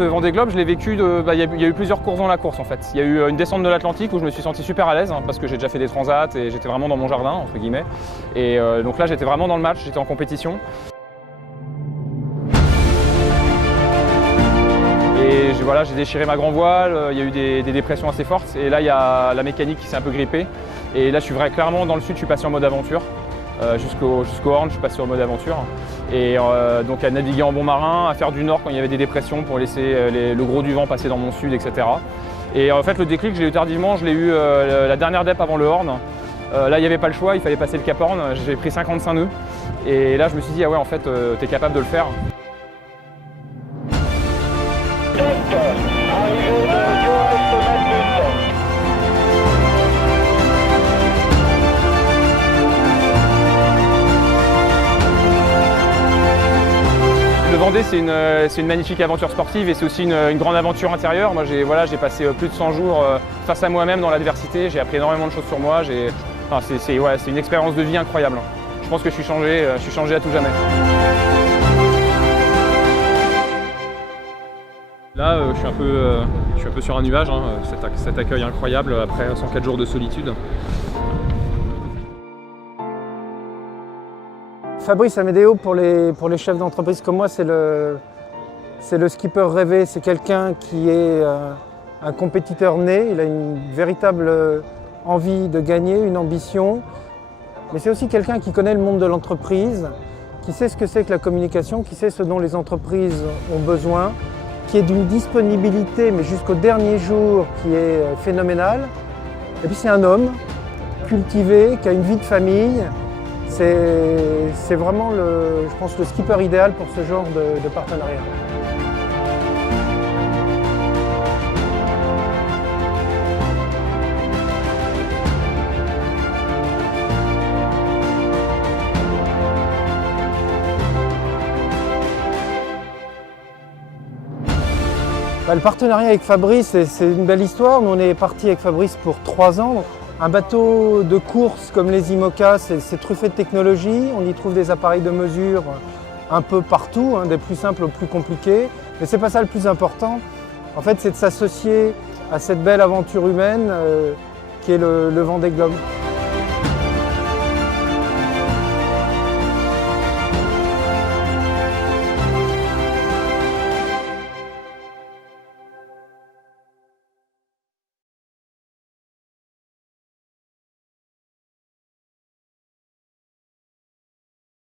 ce Vendée Globe, je l'ai vécu, il y a eu plusieurs courses dans la course en fait. Il y a eu une descente de l'Atlantique où je me suis senti super à l'aise parce que j'ai déjà fait des transats et j'étais vraiment dans mon jardin, entre guillemets. Et donc là, j'étais vraiment dans le match, j'étais en compétition. Et voilà, j'ai déchiré ma grand voile, il y a eu des dépressions assez fortes. Et là, il y a la mécanique qui s'est un peu grippée. Et là, je suis clairement dans le sud, je suis passé en mode aventure. Jusqu'au Horn, je suis passé en mode aventure. Et donc à naviguer en bon marin, à faire du nord quand il y avait des dépressions pour laisser le gros du vent passer dans mon sud, etc. Et en fait, le déclic, je l'ai eu tardivement, je l'ai eu la dernière DEP avant le Horn. Là, il n'y avait pas le choix, il fallait passer le Cap Horn. J'ai pris 55 nœuds. Et là, je me suis dit, ah ouais, en fait, tu es capable de le faire. Le Vendée, c'est une magnifique aventure sportive et c'est aussi une grande aventure intérieure. Moi, j'ai passé plus de 100 jours face à moi-même dans l'adversité. J'ai appris énormément de choses sur moi. C'est une expérience de vie incroyable. Je pense que je suis changé à tout jamais. Là, je suis un peu sur un nuage, hein, cet accueil incroyable après 104 jours de solitude. Fabrice Amedeo, pour les chefs d'entreprise comme moi, c'est le skipper rêvé. C'est quelqu'un qui est un compétiteur né. Il a une véritable envie de gagner, une ambition. Mais c'est aussi quelqu'un qui connaît le monde de l'entreprise, qui sait ce que c'est que la communication, qui sait ce dont les entreprises ont besoin, qui est d'une disponibilité, mais jusqu'au dernier jour, qui est phénoménale. Et puis c'est un homme cultivé, qui a une vie de famille. C'est vraiment, je pense, le skipper idéal pour ce genre de partenariat. Le partenariat avec Fabrice, c'est une belle histoire. Nous, on est parti avec Fabrice pour 3 ans. Un bateau de course comme les IMOCA, c'est truffé de technologie. On y trouve des appareils de mesure un peu partout, des plus simples aux plus compliqués. Mais ce n'est pas ça le plus important. En fait, c'est de s'associer à cette belle aventure humaine qui est le Vendée Globe.